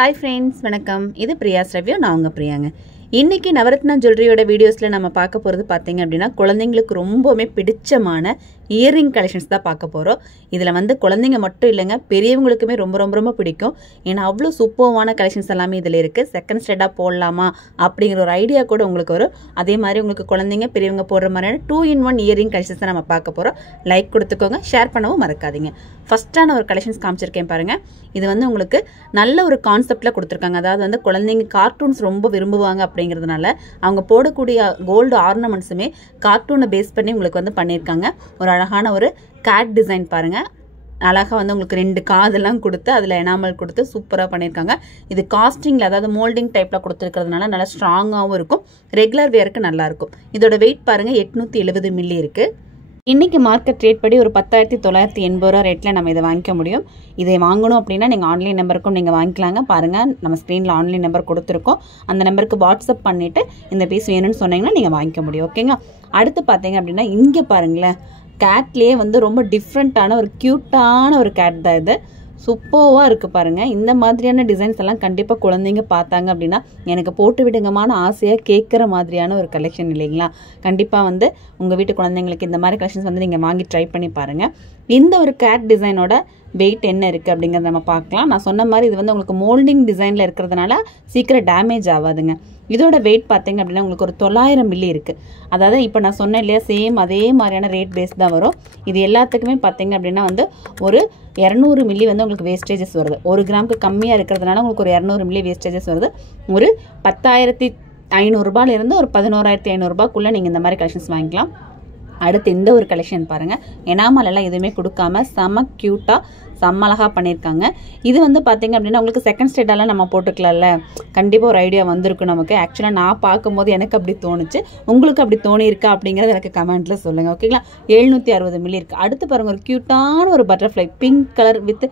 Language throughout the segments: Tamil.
Hi friends, வணக்கம். இது பிரியாஸ் ரிவ்யூ. நான் உங்க பிரியாங்க. இன்னைக்கு நவரத்னா ஜுவல்லரியோட வீடியோஸ்ல நம்ம பார்க்க போறது பாத்தீங்க அப்படினா குழந்தைகளுக்கு ரொம்பவே பிடிச்சமான இயரிங் கலெக்ஷன்ஸ் தான் பார்க்க போறோம். இதுல வந்து குழந்தைங்க மட்டும் இல்லங்க, பெரியவங்களுக்குமே ரொம்ப பிடிக்கும். ஏன்னா அவ்வளவு சூப்பர்வான கலெக்ஷன்ஸ் எல்லாமே இதுல இருக்கு. செகண்ட் ஸ்டெட்டா போடலாமா அப்படிங்கிற ஒரு ஐடியா கூட உங்களுக்கு வரும். அதே மாதிரி உங்களுக்கு குழந்தைங்க பெரியவங்க போடுற மாதிரியான 2-in-1 இயரிங் கலெக்ஷன்ஸ் தான் நம்ம பார்க்க போறோம். லைக் கொடுத்துக்கோங்க, ஷேர் பண்ணவும் மறக்காதீங்க. ஃபர்ஸ்டான ஒரு கலெக்ஷன்ஸ் காமிச்சிருக்கேன் பாருங்க. இது வந்து உங்களுக்கு நல்ல ஒரு கான்செப்ட்ல கொடுத்துருக்காங்க. அதாவது வந்து குழந்தைங்க கார்ட்டூன்ஸ் ரொம்ப விரும்புவாங்க அப்படிங்கிறதுனால அவங்க போடக்கூடிய கோல்டு ஆர்னமெண்ட்ஸுமே கார்ட்டூனை பேஸ் பண்ணி உங்களுக்கு வந்து பண்ணியிருக்காங்க. ஒரு அழகான ஒரு கேட் டிசைன் பாருங்க. அழகா வந்து உங்களுக்கு 2 காதெல்லாம் கொடுத்து அதில் எனாமல் கொடுத்து சூப்பராக பண்ணியிருக்காங்க. இது காஸ்டிங்கில் அதாவது மோல்டிங் டைப்பில் கொடுத்துருக்கிறதுனால நல்லா ஸ்ட்ராங்காகவும் இருக்கும். ரெகுலர் வேருக்கு நல்லா இருக்கும். இதோட வெயிட் பாருங்க 870 மில்லி இருக்கு. இன்னைக்கு மார்க்கெட் ரேட் படி ஒரு 10,980 ரூபா ரேட்டில் நம்ம இதை வாங்கிக்க முடியும். இதை வாங்கணும் அப்படின்னா நீங்கள் ஆன்லைன் நம்பருக்கும் நீங்கள் வாங்கிக்கலாங்க. பாருங்கள், நம்ம ஸ்க்ரீனில் ஆன்லைன் நம்பர் கொடுத்துருக்கோம். அந்த நம்பருக்கு வாட்ஸ்அப் பண்ணிவிட்டு இந்த பீஸ் வேணும்னு சொன்னீங்கன்னா நீங்கள் வாங்கிக்க முடியும். ஓகேங்களா? அடுத்து பார்த்தீங்க அப்படின்னா இங்கே பாருங்களேன், கேட்லேயே வந்து ரொம்ப டிஃப்ரெண்ட்டான ஒரு க்யூட்டான ஒரு கேட் தான் இது. சூப்பராக இருக்குது பாருங்கள். இந்த மாதிரியான டிசைன்ஸ் எல்லாம் கண்டிப்பாக குழந்தைங்க பார்த்தாங்க அப்படின்னா எனக்கு போட்டு விடுங்கமான ஆசையாக கேட்குற மாதிரியான ஒரு கலெக்ஷன் இல்லைங்களா? கண்டிப்பாக வந்து உங்கள் வீட்டு குழந்தைங்களுக்கு இந்த மாதிரி கலெக்ஷன்ஸ் வந்து நீங்கள் வாங்கி ட்ரை பண்ணி பாருங்கள். இந்த ஒரு கேட் டிசைனோட வெயிட் என்ன இருக்குது அப்படிங்கிறத நம்ம பார்க்கலாம். நான் சொன்ன மாதிரி இது வந்து உங்களுக்கு மோல்டிங் டிசைனில் இருக்கிறதுனால சீக்கிரம் டேமேஜ் ஆகாதுங்க. இதோட வெயிட் பார்த்தீங்க அப்படின்னா உங்களுக்கு ஒரு 900 மில்லி இருக்குது. அதாவது இப்போ நான் சொன்னேன் இல்லையா, சேம் அதே மாதிரியான ரேட் பேஸ் தான் வரும். இது எல்லாத்துக்குமே பார்த்தீங்க அப்படின்னா வந்து ஒரு 200 மில்லி வந்து உங்களுக்கு வேஸ்டேஜஸ் வருது. 1 கிராமுக்கு கம்மியாக இருக்கிறதுனால உங்களுக்கு ஒரு 200 மில்லி வேஸ்டேஜஸ் வருது. ஒரு 10,500 ரூபாயிலிருந்து ஒரு 11,500 ரூபாய்க்குள்ளே நீங்கள் இந்த மாதிரி கலெக்ஷன்ஸ் வாங்கிக்கலாம். அடுத்து இந்த ஒரு கலெக்ஷன் பாருங்கள். எனாமல் எல்லாம் எதுவுமே கொடுக்காம செம்ம க்யூட்டாக செம்ம அழகாக பண்ணியிருக்காங்க. இது வந்து பார்த்தீங்க அப்படின்னா உங்களுக்கு செகண்ட் ஸ்டேட்டெல்லாம் நம்ம போட்டுக்கலாம்ல, கண்டிப்பாக ஒரு ஐடியா வந்திருக்கும் நமக்கு. ஆக்சுவலாக நான் பார்க்கும்போது எனக்கு அப்படி தோணுச்சு. உங்களுக்கு அப்படி தோணியிருக்கா அப்படிங்கிறது எனக்கு கமெண்ட்டில் சொல்லுங்கள். ஓகேங்களா? 760 மில்லி இருக்குது. அடுத்து பாருங்கள், ஒரு க்யூட்டான ஒரு butterfly pink colour with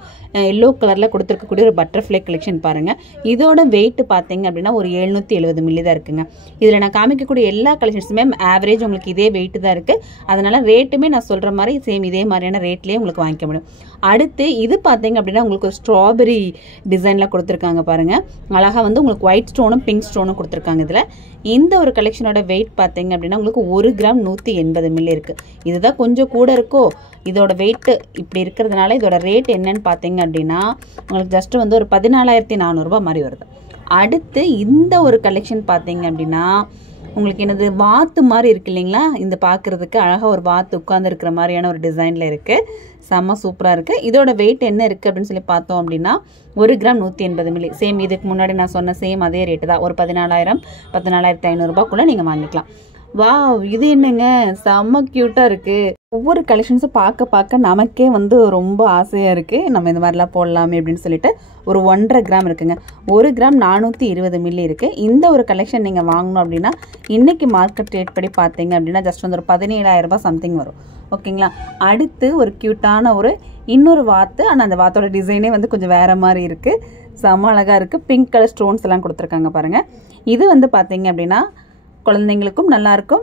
yellow கலரில் கொடுத்துருக்கக்கூடிய ஒரு பட்டர்ஃப்ளை கலெக்ஷன் பாருங்கள். இதோட வெயிட் பார்த்தீங்க அப்படின்னா ஒரு 770 மில்லி தான் இருக்குங்க. இதில் நான் காமிக்கக்கூடிய எல்லா கலெக்ஷன்ஸுமே ஆவரேஜ் உங்களுக்கு இதே வெயிட் தான் இருக்குது. அதனால ரேட்டுமே நான் சொல்கிற மாதிரி சேம் இதே மாதிரியான ரேட்லேயே உங்களுக்கு வாங்கிக்க முடியும். அடுத்து இது பார்த்தீங்க அப்படின்னா உங்களுக்கு ஒரு ஸ்ட்ராபெரி டிசைனில் கொடுத்துருக்காங்க பாருங்கள். அழகாக வந்து உங்களுக்கு ஒயிட் ஸ்டோனும் பிங்க் ஸ்டோனும் கொடுத்துருக்காங்க. இதில் இந்த ஒரு கலெக்ஷனோட வெயிட் பார்த்தீங்க அப்படின்னா உங்களுக்கு 1 கிராம் 180 மில்லி இருக்குது. இதுதான் கொஞ்சம் கூட இருக்கோ. இதோட வெயிட் இப்படி இருக்கிறதுனால இதோட ரேட் என்னன்னு பார்த்தீங்க அப்படின்னா உங்களுக்கு ஜஸ்ட் வந்து ஒரு 14,400 ரூபாய் மாதிரி வருது. அடுத்து இந்த ஒரு கலெக்ஷன் பார்த்தீங்க அப்படின்னா உங்களுக்கு என்னது வாத்து மாதிரி இருக்கு இல்லைங்களா? இந்த பார்க்குறதுக்கு அழகாக ஒரு வாத்து உட்கார்ந்து இருக்கிற மாதிரியான ஒரு டிசைனில் இருக்குது. செம்ம சூப்பராக இருக்குது. இதோட வெயிட் என்ன இருக்குது அப்படின்னு சொல்லி பார்த்தோம் அப்படின்னா 1 கிராம் 180 மில்லி. சேம் இதுக்கு முன்னாடி நான் சொன்ன சேம் அதே ரேட்டு தான். ஒரு 14,500 ரூபாய்க்குள்ளே நீங்கள் வாங்கிக்கலாம். வாவ், இது என்னங்க செம்ம க்யூட்டாக இருக்குது. ஒவ்வொரு கலெக்ஷன்ஸும் பார்க்க நமக்கே வந்து ரொம்ப ஆசையாக இருக்குது. நம்ம இந்த மாதிரிலாம் போடலாமே அப்படின்னு சொல்லிட்டு ஒரு 1.5 கிராம் இருக்குங்க. 1 கிராம் 420 மில்லி இருக்குது. இந்த ஒரு கலெக்ஷன் நீங்கள் வாங்கணும் அப்படின்னா இன்றைக்கி மார்க்கெட் ரேட் படி பார்த்தீங்க அப்படின்னா ஜஸ்ட் வந்து ஒரு 17,000 ரூபாய் சம்திங் வரும். ஓகேங்களா? அடுத்து ஒரு க்யூட்டான ஒரு இன்னொரு வாத்து. ஆனால் அந்த வாத்தோட டிசைனே வந்து கொஞ்சம் வேறு மாதிரி இருக்குது. செம்ம அழகாக இருக்குது. பிங்க் கலர் ஸ்டோன்ஸ் எல்லாம் கொடுத்துருக்காங்க பாருங்கள். இது வந்து பார்த்தீங்க அப்படின்னா குழந்தைங்களுக்கும் நல்லாயிருக்கும்.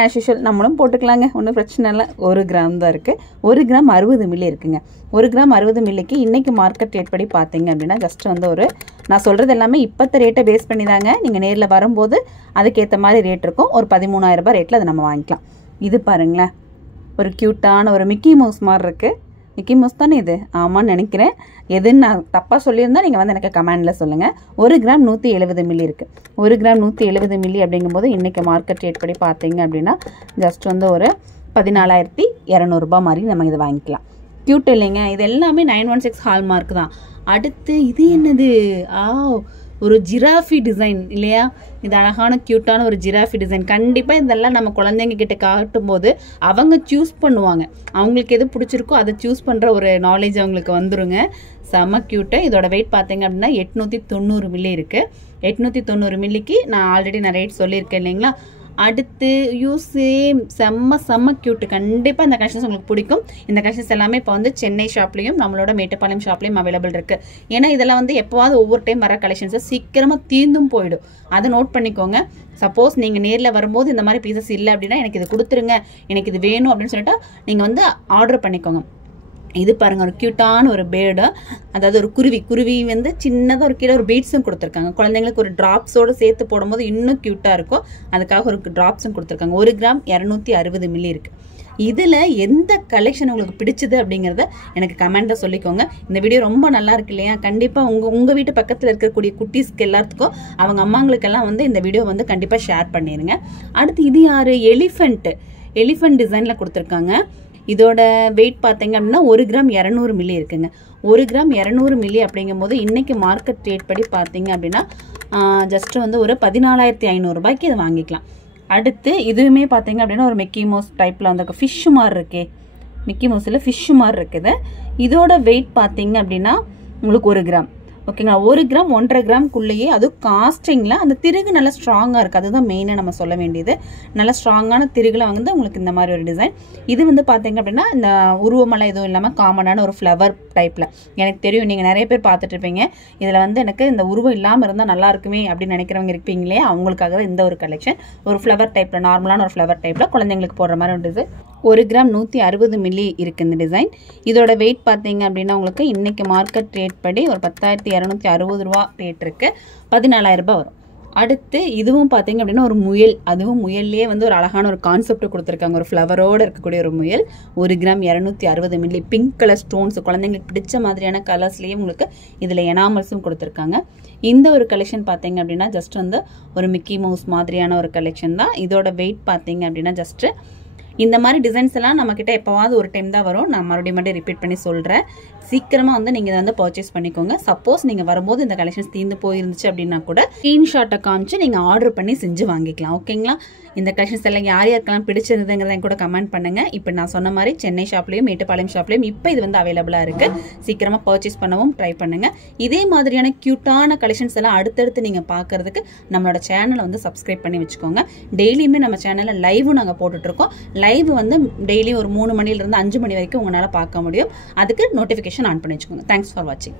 ஆஸ் யூஷுவல் நம்மளும் போட்டுக்கலாங்க, ஒன்றும் பிரச்சனை இல்லை. 1 கிராம் தான் இருக்குது. 1 கிராம் 60 மில்லி இருக்குங்க. 1 கிராம் 60 மில்லிக்கு இன்றைக்கி மார்க்கெட் ரேட் படி பார்த்தீங்க அப்படின்னா ஜஸ்ட் வந்து ஒரு நான் சொல்கிறது எல்லாமே இப்போத்த ரேட்டை பேஸ் பண்ணி தாங்க. நீங்கள் நேரில் வரும்போது அதுக்கேற்ற மாதிரி ரேட் இருக்கும். ஒரு 13,000 ரூபாய் ரேட்டில் அதை நம்ம வாங்கிக்கலாம். இது பாருங்களேன், ஒரு க்யூட்டான ஒரு மிக்கி மவுஸ் மாதிரி இருக்குது. மிக்கி மவுஸ் தானே இது? ஆமான்னு நினைக்கிறேன். எதுன்னு நான் தப்பாக சொல்லியிருந்தால் நீங்கள் வந்து எனக்கு கமெண்டில் சொல்லுங்கள். 1 கிராம் 170 மில்லி இருக்குது. 1 கிராம் 170 மில்லி அப்படிங்கும்போது இன்றைக்கி மார்க்கெட் ரேட் படி பார்த்தீங்க அப்படின்னா ஜஸ்ட் வந்து ஒரு 14,200 ரூபாய் மாதிரி நம்ம இதை வாங்கிக்கலாம். க்யூட் இல்லைங்க? இது எல்லாமே 916 ஹால்மார்க் தான். அடுத்து இது என்னது? ஒரு ஜிராஃபி டிசைன் இல்லையா? இது அழகான க்யூட்டான ஒரு ஜிராஃபி டிசைன். கண்டிப்பாக இதெல்லாம் நம்ம குழந்தைங்க கிட்ட காட்டும் போது அவங்க சூஸ் பண்ணுவாங்க. அவங்களுக்கு எது பிடிச்சிருக்கோ அதை சூஸ் பண்ணுற ஒரு நாலேஜ் அவங்களுக்கு வந்துருங்க. செம்ம க்யூட்டு. இதோட வெயிட் பார்த்தீங்க அப்படின்னா 890 மில்லி இருக்குது. 890 மில்லிக்கு நான் ஆல்ரெடி நான் ரேட் சொல்லியிருக்கேன் இல்லைங்களா? அடுத்து சேம் செம்ம க்யூட்டு. கண்டிப்பாக இந்த கலெக்ஷன்ஸ் உங்களுக்கு பிடிக்கும். இந்த கலெக்ஷன்ஸ் எல்லாமே இப்போ வந்து சென்னை ஷாப்லேயும் நம்மளோட மேட்டுப்பாளையம் ஷாப்லேயும் அவைலபிள் இருக்குது. ஏன்னா இதெல்லாம் வந்து எப்போவாது ஒவ்வொரு டைம் வர கலெக்ஷன்ஸை சீக்கிரமாக தீர்ந்தும் போயிடும். அதை நோட் பண்ணிக்கோங்க. சப்போஸ் நீங்கள் நேரில் வரும்போது இந்த மாதிரி பீசஸ் இல்லை அப்படின்னா எனக்கு இது கொடுத்துருங்க, எனக்கு இது வேணும் அப்படின்னு சொல்லிட்டு நீங்கள் வந்து ஆர்டர் பண்ணிக்கோங்க. இது பாருங்க, ஒரு கியூட்டான ஒரு பேர்டு, அதாவது ஒரு குருவி வந்து சின்னதாக ஒரு கீழே ஒரு பீட்ஸும் கொடுத்துருக்காங்க. குழந்தைங்களுக்கு ஒரு டிராப்ஸோடு சேர்த்து போடும்போது இன்னும் க்யூட்டாக இருக்கும். அதுக்காக ஒரு டிராப்ஸும் கொடுத்துருக்காங்க. 1 கிராம் 260 மில்லி இருக்குது. இதில் எந்த கலெக்ஷன் உங்களுக்கு பிடிச்சது அப்படிங்கிறத எனக்கு கமெண்ட்டில் சொல்லிக்கோங்க. இந்த வீடியோ ரொம்ப நல்லா இருக்கு இல்லையா? கண்டிப்பாக உங்கள் வீட்டு பக்கத்தில் இருக்கக்கூடிய குட்டீஸ்க்கு எல்லாத்துக்கும் அவங்க அம்மாங்களுக்கெல்லாம் வந்து இந்த வீடியோ வந்து கண்டிப்பாக ஷேர் பண்ணிடுங்க. அடுத்து இது யார்? எலிஃபண்ட் டிசைனில் கொடுத்துருக்காங்க. இதோட வெயிட் பார்த்தீங்க அப்படின்னா 1 கிராம் 200 மில்லி இருக்குங்க. 1 கிராம் 200 மில்லி அப்படிங்கும் போது இன்னைக்கு மார்க்கெட் ரேட் படி பார்த்தீங்க அப்படின்னா ஜஸ்ட் வந்து ஒரு 14,500 ரூபாய்க்கு இதை வாங்கிக்கலாம். அடுத்து இதுவுமே பார்த்தீங்க அப்படின்னா ஒரு மிக்கி மவுஸ் டைப்பில் வந்திருக்கு. ஃபிஷ் மாதிரி இருக்கே, மிக்கி மவுஸில் ஃபிஷ் மாதிரி இருக்குது. இதோட வெயிட் பார்த்தீங்க அப்படின்னா உங்களுக்கு 1 கிராம். ஓகேங்களா? 1 கிராம் 1.5 கிராம்குள்ளேயே, அதுவும் காஸ்டிங்கில் அந்த திருகு நல்லா ஸ்ட்ராங்காக இருக்குது. அதுதான் மெயினாக நம்ம சொல்ல வேண்டியது. நல்லா ஸ்ட்ராங்கான திருகுல வந்து உங்களுக்கு இந்த மாதிரி ஒரு டிசைன். இது வந்து பார்த்தீங்க அப்படின்னா இந்த உருவமெல்லாம் எதுவும் இல்லாமல் காமனான ஒரு ஃப்ளவர் டைப்பில். எனக்கு தெரியும் நீங்கள் நிறைய பேர் பார்த்துட்டு இருப்பீங்க. இதில் வந்து எனக்கு இந்த உருவம் இல்லாமல் இருந்தால் நல்லா இருக்குமே அப்படின்னு நினைக்கிறவங்க இருப்பீங்களே, அவங்களுக்காக தான் இந்த ஒரு கலெக்ஷன். ஒரு ஃப்ளவர் டைப்பில், நார்மலான ஒரு ஃப்ளவர் டைப்பில் குழந்தைங்களுக்கு போடுற மாதிரி ஒரு டிசைன். 1 கிராம் 160 மில்லி இருக்குது இந்த டிசைன். இதோட வெயிட் பார்த்தீங்க அப்படின்னா உங்களுக்கு இன்றைக்கி மார்க்கெட் ரேட் படி ஒரு 10,260 ரூபா ரேட் இருக்குது. 14,000 ரூபாய் வரும். அடுத்து இதுவும் பார்த்தீங்க அப்படின்னா ஒரு முயல். அதுவும் முயல்லையே வந்து ஒரு அழகான ஒரு கான்செப்ட் கொடுத்துருக்காங்க. ஒரு ஃப்ளவரோடு இருக்கக்கூடிய ஒரு முயல். 1 gram 260 milli. Pink colour stones, குழந்தைங்களுக்கு பிடிச்ச மாதிரியான கலர்ஸ்லேயும் உங்களுக்கு இதில் எனாமல்ஸும் கொடுத்துருக்காங்க. இந்த ஒரு கலெக்ஷன் பார்த்தீங்க அப்படின்னா ஜஸ்ட் வந்து ஒரு மிக்கி மவுஸ் மாதிரியான ஒரு கலெக்ஷன் தான். இதோட வெயிட் பார்த்தீங்க அப்படின்னா ஜஸ்ட்டு இந்த மாதிரி டிசைன்ஸ் எல்லாம் நம்மக்கிட்ட எப்போவாவது ஒரு டைம் தான் வரும். நான் மறுபடியும் ரிப்பீட் பண்ணி சொல்கிறேன். சீக்கிரமாக வந்து நீங்கள் இதை வந்து பர்ச்சேஸ் பண்ணிக்கோங்க. சப்போஸ் நீங்கள் வரும்போது இந்த கலெக்ஷன்ஸ் தீர்ந்து போயிருந்துச்சு அப்படின்னா கூட ஸ்க்ரீன்ஷாட்டை காமிச்சு நீங்கள் ஆர்டர் பண்ணி செஞ்சு வாங்கிக்கலாம். ஓகேங்களா? இந்த கலெக்ஷன்ஸ் எல்லாம் யாருக்கெல்லாம் பிடிச்சதுங்கிறத கூட கமெண்ட் பண்ணுங்கள். இப்போ நான் சொன்ன மாதிரி சென்னை ஷாப்லேயும் மேட்டுப்பாளையம் ஷாப்லேயும் இப்போ இது வந்து அவைலபிளாக இருக்குது. சீக்கிரமாக பர்ச்சேஸ் பண்ணவும் ட்ரை பண்ணுங்கள். இதே மாதிரியான க்யூட்டான கலெக்ஷன்ஸ் எல்லாம் அடுத்தடுத்து நீங்கள் பார்க்குறதுக்கு நம்மளோட சேனலை வந்து சப்ஸ்கிரைப் பண்ணி வச்சுக்கோங்க. டெய்லியுமே நம்ம சேனலில் லைவும் நாங்கள் போட்டுட்ருக்கோம். லைவ் வந்து டெய்லி ஒரு 3 மணிலேருந்து 5 மணி வரைக்கும் உங்களால் பார்க்க முடியும். அதுக்கு நோட்டிஃபிகேஷன் ஆன் பண்ணி வச்சுக்கோங்க. தேங்க்ஸ் ஃபார் வாட்சிங்.